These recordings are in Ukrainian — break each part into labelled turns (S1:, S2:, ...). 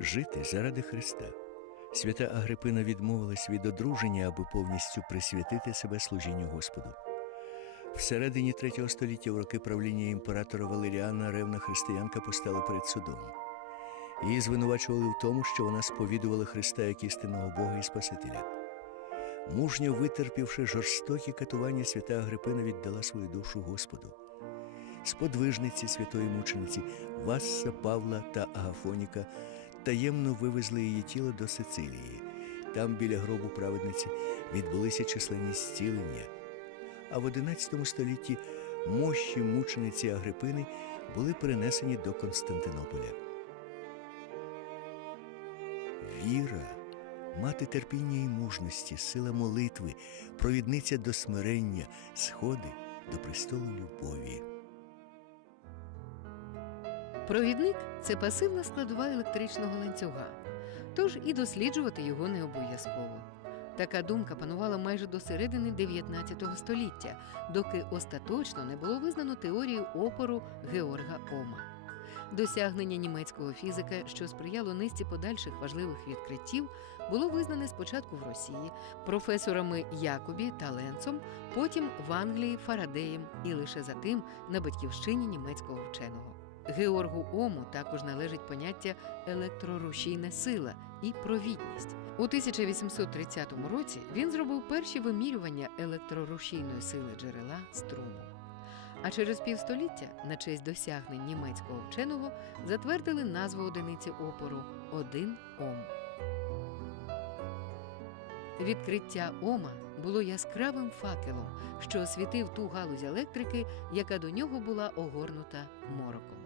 S1: Жити заради Христа. Свята Агрипина відмовилась від одруження, аби повністю присвятити себе служінню Господу. Всередині третього століття в роки правління імператора Валеріана ревна християнка постала перед судом. Її звинувачували в тому, що вона сповідувала Христа як істинного Бога і Спасителя. Мужньо витерпівши жорстокі катування, свята Агрипина віддала свою душу Господу. Сподвижниці святої мучениці Васса, Павла та Агафоніка таємно вивезли її тіло до Сицилії. Там, біля гробу праведниці, відбулися численні зцілення. А в XI столітті мощі мучениці Агрипини були перенесені до Константинополя. Віра, мати терпіння і мужності, сила молитви, провідниця до смирення, сходи до престолу любові.
S2: Провідник це пасивна складова електричного ланцюга, тож і досліджувати його не обов'язково. Така думка панувала майже до середини 19 століття, доки остаточно не було визнано теорію опору Георга Ома. Досягнення німецького фізика, що сприяло низці подальших важливих відкриттів, було визнане спочатку в Росії професорами Якобі та Ленцом, потім в Англії Фарадеєм і лише за тим на батьківщині німецького вченого. Георгу Ому також належить поняття електрорушійна сила і провідність. У 1830 році він зробив перші вимірювання електрорушійної сили джерела струму. А через півстоліття на честь досягнень німецького вченого затвердили назву одиниці опору 1 Ом. Відкриття Ома було яскравим факелом, що освітив ту галузь електрики, яка до нього була огорнута мороком.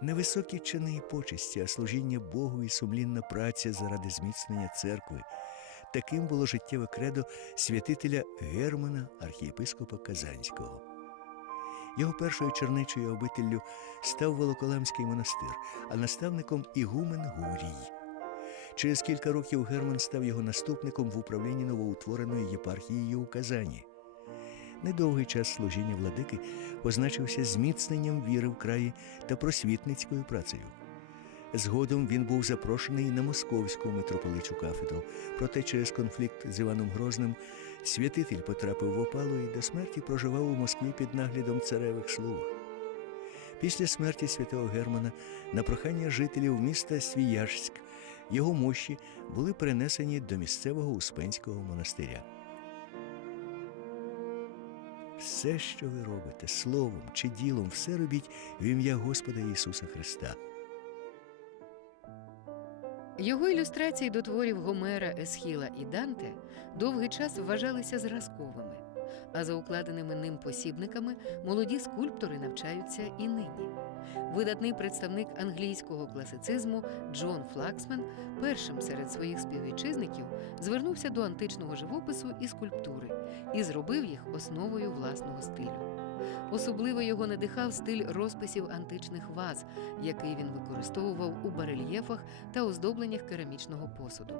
S1: Невисокі чини і почесті, а служіння Богу і сумлінна праця заради зміцнення церкви. Таким було життєве кредо святителя Германа, архієпископа Казанського. Його першою черничою обителлю став Волоколамський монастир, а наставником Ігумен Гурій. Через кілька років Герман став його наступником в управлінні новоутвореної єпархією у Казані. Недовгий час служіння владики позначився зміцненням віри в краї та просвітницькою працею. Згодом він був запрошений на московську митрополичу кафедру, проте через конфлікт з Іваном Грозним святитель потрапив в опалу і до смерті проживав у Москві під наглядом царевих слуг. Після смерті святого Германа на прохання жителів міста Свіяжськ його мощі були перенесені до місцевого Успенського монастиря. Все, що ви робите, словом чи ділом, все робіть в ім'я Господа Ісуса Христа.
S2: Його ілюстрації до творів Гомера, Есхіла і Данте довгий час вважалися зразковими, а за укладеними ним посібниками молоді скульптори навчаються і нині. Видатний представник англійського класицизму Джон Флаксмен першим серед своїх співвітчизників звернувся до античного живопису і скульптури і зробив їх основою власного стилю. Особливо його надихав стиль розписів античних ваз, який він використовував у барельєфах та оздобленнях керамічного посуду.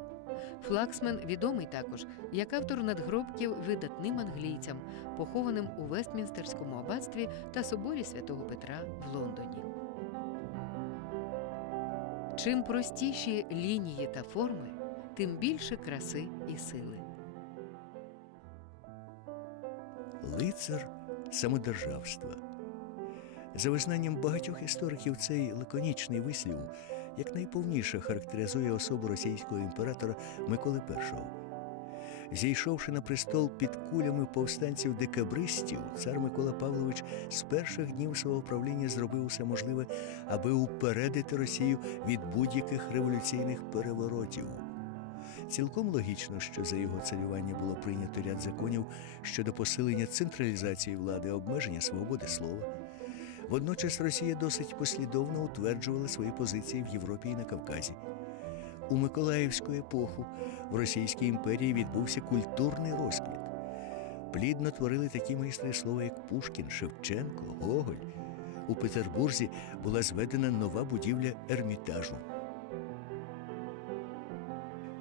S2: Флаксмен відомий також як автор надгробків видатним англійцям, похованим у Вестмінстерському аббатстві та соборі святого Петра в Лондоні. Чим простіші лінії та форми, тим більше краси і сили.
S1: Лицар самодержавства. За визнанням багатьох істориків, цей лаконічний вислів якнайповніше характеризує особу російського імператора Миколи І. Зійшовши на престол під кулями повстанців декабристів, цар Микола Павлович з перших днів свого правління зробив усе можливе, аби упередити Росію від будь-яких революційних переворотів. Цілком логічно, що за його царювання було прийнято ряд законів щодо посилення централізації влади, обмеження свободи слова. Водночас Росія досить послідовно утверджувала свої позиції в Європі і на Кавказі. у Миколаївську епоху в Російській імперії відбувся культурний розквіт. Плідно творили такі майстри слова, як Пушкін, Шевченко, Гоголь. У Петербурзі була зведена нова будівля Ермітажу.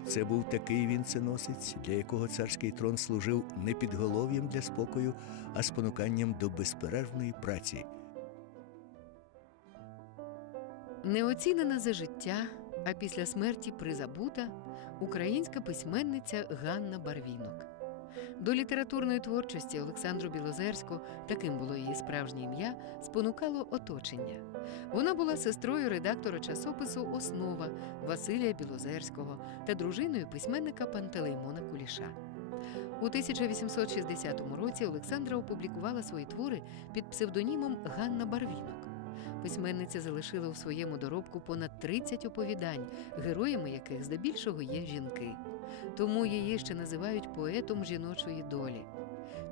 S1: Це був такий вінценосець, для якого царський трон служив не підголов'ям для спокою, а спонуканням до безперервної праці.
S2: Неоцінена за життя, а після смерті призабута українська письменниця Ганна Барвінок. До літературної творчості Олександру Білозерську, таким було її справжнє ім'я, спонукало оточення. Вона була сестрою редактора часопису Основа Василія Білозерського та дружиною письменника Пантелеймона Куліша. У 1860 році Олександра опублікувала свої твори під псевдонімом Ганна Барвінок. Письменниця залишила у своєму доробку понад 30 оповідань, героями яких здебільшого є жінки. Тому її ще називають поетом жіночої долі.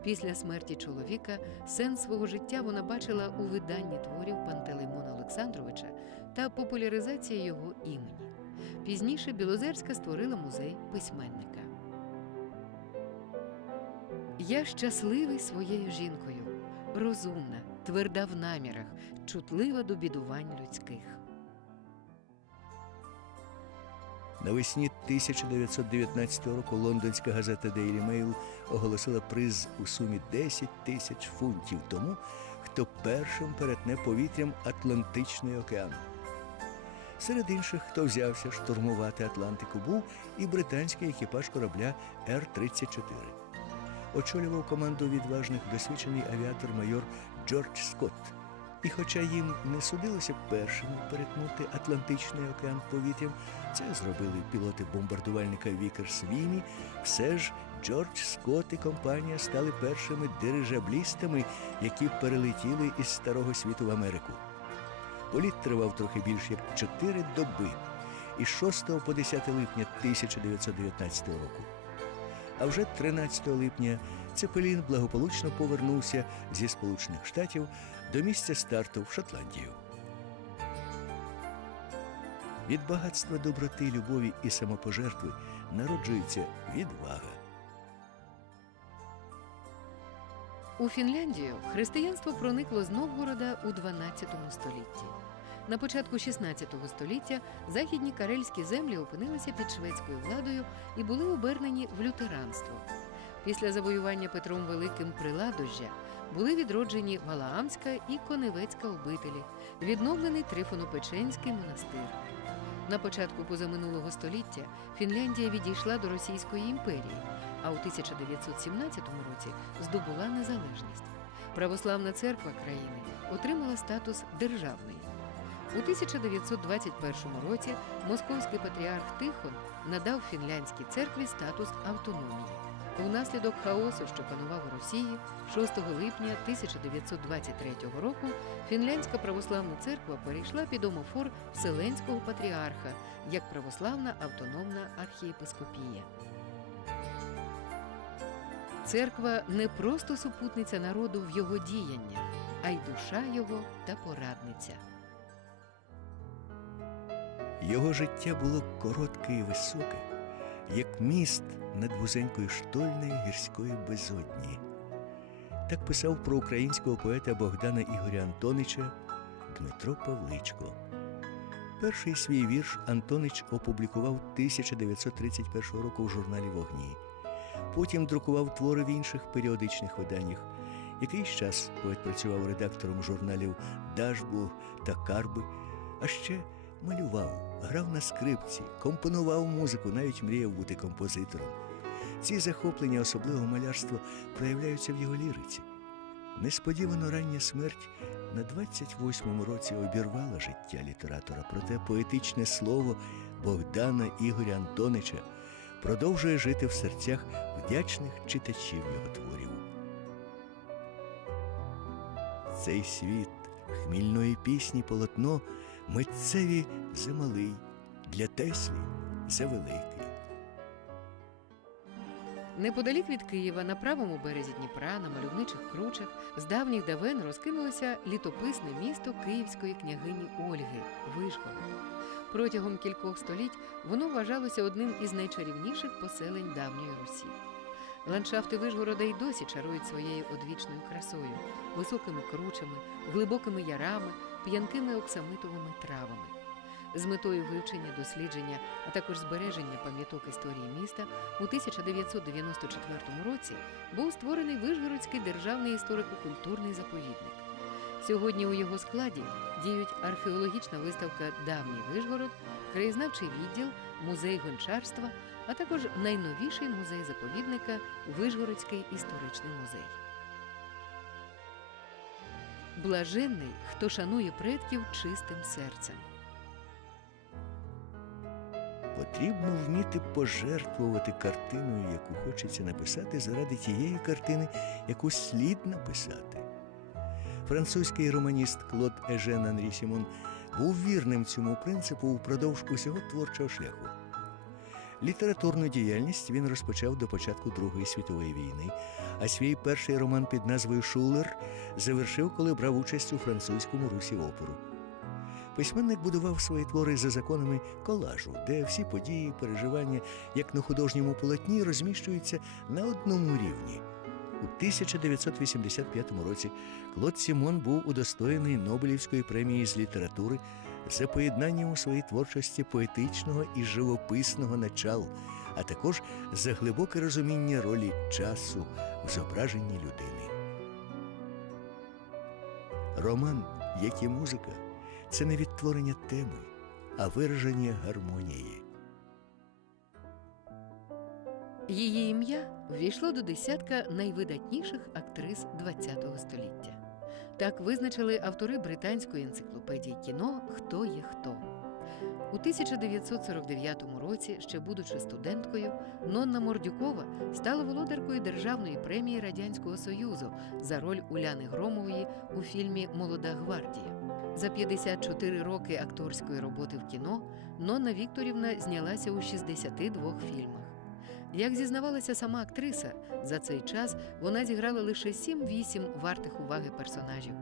S2: Після смерті чоловіка сенс свого життя вона бачила у виданні творів Пантелеймона Олександровича та популяризації його імені. Пізніше Білозерська створила музей письменника. Я щасливий своєю жінкою, розумна, тверда в намірах, чутлива до бідувань людських.
S1: Навесні 1919 року лондонська газета Daily Mail оголосила приз у сумі 10 тисяч фунтів тому, хто першим перетне повітрям Атлантичний океан. Серед інших, хто взявся штурмувати Атлантику, був і британський екіпаж корабля Р-34. Очолював команду відважних досвідчений авіатор майор Джордж Скотт. І хоча їм не судилося першими перетнути Атлантичний океан повітрям, це зробили пілоти бомбардувальника Вікер Свіні. Все ж Джордж Скотт і компанія стали першими дирижаблістами, які перелетіли із старого світу в Америку. Політ тривав трохи більш як чотири доби із 6 по 10 липня 1919 року. А вже 13 липня Цепелін благополучно повернувся зі Сполучених Штатів до місця старту в Шотландію. Від багатства доброти, любові і самопожертви народжується відвага.
S2: У Фінляндію християнство проникло з Новгорода у 12 столітті. На початку 16 століття західні карельські землі опинилися під шведською владою і були обернені в лютеранство. Після завоювання Петром Великим Приладожжя були відроджені Валаамська і Коневецька обителі, відновлений Трифонопеченський монастир. На початку позаминулого століття Фінляндія відійшла до Російської імперії, а у 1917 році здобула незалежність. Православна церква країни отримала статус державної. У 1921 році московський патріарх Тихон надав фінляндській церкві статус автономії. Внаслідок хаосу, що панував у Росії, 6 липня 1923 року Фінляндська православна церква перейшла під омофор Вселенського патріарха як православна автономна архієпископія. Церква не просто супутниця народу в його діяннях, а й душа його та порадниця.
S1: Його життя було коротке і високе, як міст над вузенькою штольною гірської безодні. Так писав про українського поета Богдана Ігоря Антонича Дмитро Павличко. Перший свій вірш Антонич опублікував 1931 року в журналі Вогні. Потім друкував твори в інших періодичних виданнях. Якийсь час поет працював редактором журналів Дажбург та Карби, а ще малював, грав на скрипці, компонував музику, навіть мріяв бути композитором. Ці захоплення особливого малярства проявляються в його ліриці. Несподівано рання смерть на 28-му році обірвала життя літератора, проте поетичне слово Богдана Ігоря Антонича продовжує жити в серцях вдячних читачів його творів. Цей світ хмільної пісні полотно митцеві замалий, для Теслі завеликий.
S2: Неподалік від Києва, на правому березі Дніпра, на мальовничих кручах, з давніх давен розкинулося літописне місто Київської княгині Ольги Вишгород. Протягом кількох століть воно вважалося одним із найчарівніших поселень давньої Русі. Ландшафти Вишгорода й досі чарують своєю одвічною красою, високими кручами, глибокими ярами, п'янкими оксамитовими травами. З метою вивчення, дослідження, а також збереження пам'яток історії міста у 1994 році був створений Вишгородський державний історико-культурний заповідник. Сьогодні у його складі діють археологічна виставка Давній Вишгород, краєзнавчий відділ, музей гончарства, а також найновіший музей заповідника Вишгородський історичний музей. Блаженний, хто шанує предків чистим серцем.
S1: Потрібно вміти пожертвувати картиною, яку хочеться написати, заради тієї картини, яку слід написати. Французький романіст Клод Ежен Анрі Сімон був вірним цьому принципу упродовж усього творчого шляху. Літературну діяльність він розпочав до початку Другої світової війни, а свій перший роман під назвою Шулер завершив, коли брав участь у французькому русі оперу. Письменник будував свої твори за законами колажу, де всі події, переживання, як на художньому полотні, розміщуються на одному рівні. У 1985 році Клод Сімон був удостоєний Нобелівської премії з літератури за поєднанням у своїй творчості поетичного і живописного начал, а також за глибоке розуміння ролі часу в зображенні людини. Роман, як і музика, це не відтворення теми, а вираження гармонії.
S2: Її ім'я ввійшло до десятка найвидатніших актрис ХХ століття. Так визначили автори британської енциклопедії кіно Хто є хто. У 1949 році, ще будучи студенткою, Нонна Мордюкова стала володаркою Державної премії Радянського Союзу за роль Уляни Громової у фільмі Молода гвардія. За 54 роки акторської роботи в кіно Нонна Вікторівна знялася у 62 фільмах. Як зізнавалася сама актриса, за цей час вона зіграла лише 7-8 вартих уваги персонажів.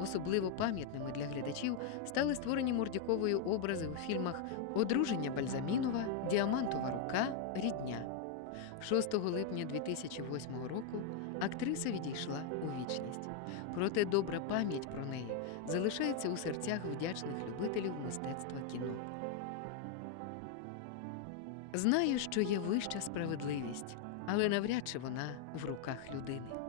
S2: Особливо пам'ятними для глядачів стали створені Мордюковою образи у фільмах Одруження Бальзамінова, Діамантова рука, Рідня. 6 липня 2008 року актриса відійшла у вічність. Проте добра пам'ять про неї залишається у серцях вдячних любителів мистецтва кіно. Знаю, що є вища справедливість, але навряд чи вона в руках людини.